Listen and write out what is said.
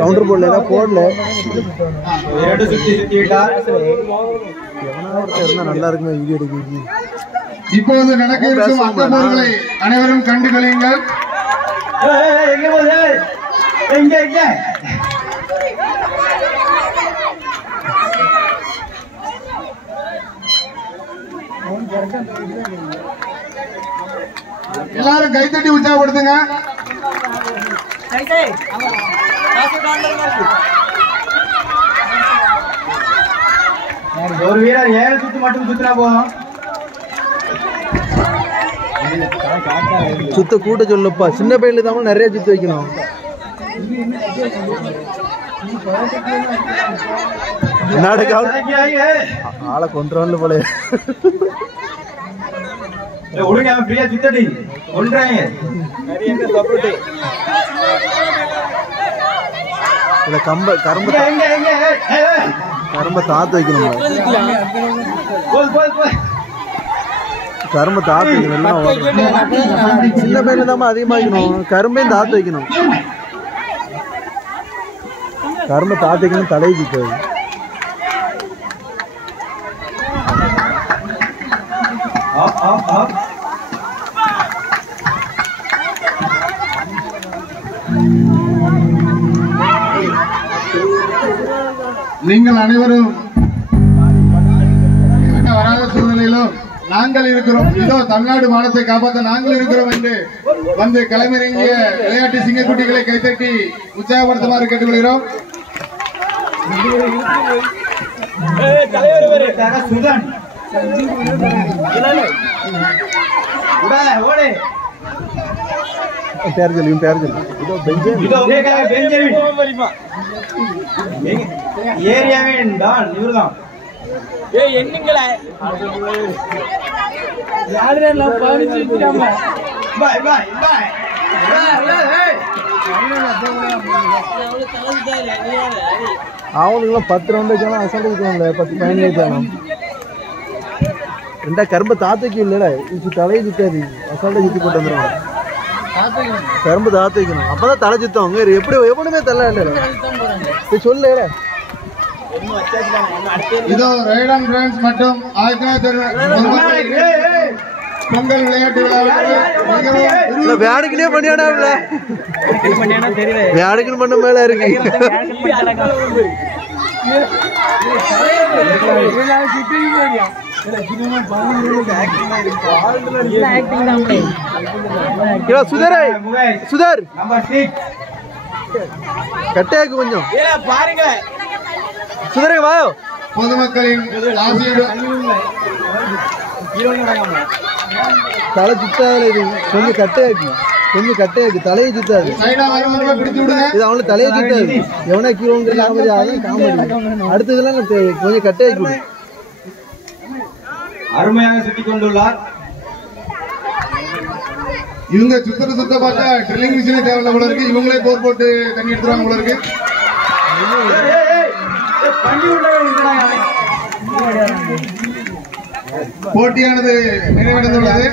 Counter போடல போடல நல்லா இருக்குமே வீடியோ எடுக்க. இப்போது நடக்க இருக்கும் அந்த போர்களை அனைவரும் கண்டு கழியுங்கள். எல்லாரும் கைத்தட்டி உற்சாகப்படுத்துங்க. ஒரு வீரர் 7 சுத்து மட்டும் சுத்தினா போதும். சுத்த கூட்ட சொல்லப்பா. சின்ன பையன்ல தான் நிறைய சுத்து வைக்கணும். ஆளை கொண்டுறான்ல போல. கரும்ப தாத்து வைக்கணும். கரும்பை தாத்து வைக்கணும். சின்ன பையன் தான் அதிகமா வைக்கணும். கரும்பையும் தாத்து வைக்கணும். கரும்பை தாத்து வைக்கணும். தலைக்கு போய் நீங்கள் அனைவரும் வராத சூழ்நிலையிலும் நாங்கள் இருக்கிறோம், இதோ தமிழ்நாடு மானத்தை காப்பாற்ற நாங்கள் இருக்கிறோம் என்று வந்து களமிறங்கிய விளையாட்டு சிங்கக்குட்டிகளை கைத்தட்டி உற்சாகப்படுத்துமாறு கேட்டுக்கொள்கிறோம். அவனுக்குலாம் 10 ரவுண்ட் வச்சாலும் அசால்ட் வைக்கணும்ல. 10 15 வச்சாலும் ரெண்டா கரும்பு தாத்துக்கு இல்லைடா. தலையை சுத்தாது. அசால்ட்டை சுத்தி போட்டு வந்துடும். கரும்பு தாத்து வைக்கணும். அப்பதான் தலை சுத்தம். அங்க எப்படி எப்பவுமே தலை இல்லை சொல்லு. இதோ ரைடன் பிரான்ஸ் மற்றும் பொங்கல் விளையாட்டு வேடுக்குனே பண்ணியாடா. வேடுக்குன்னு பண்ண மேல இருக்கு. சுதர் கட்டையாக்கு கொஞ்சம் சுதரே வாயோ. பொதுமக்களின் தலை சுத்தாது. இது கொஞ்சம் கட்டையாக்கு. கொஞ்சம் கட்டையாக்கு. தலையை சுத்தாது. இது அவனுக்கு தலையை சுத்தாது. எவனா கீழே அடுத்ததுலாம் கொஞ்சம் கட்டையாக்கி. அருமையாக சுத்தி கொண்டுள்ளார். இவங்க சுத்த பார்த்தா ட்ரில்லிங் மிஷினே தேவையில்ல போல இருக்கு. இவங்களே போர் போட்டு தண்ணி எடுத்துருவாங்க போல இருக்கு. போட்டியானது நிறைவடைந்துள்ளது.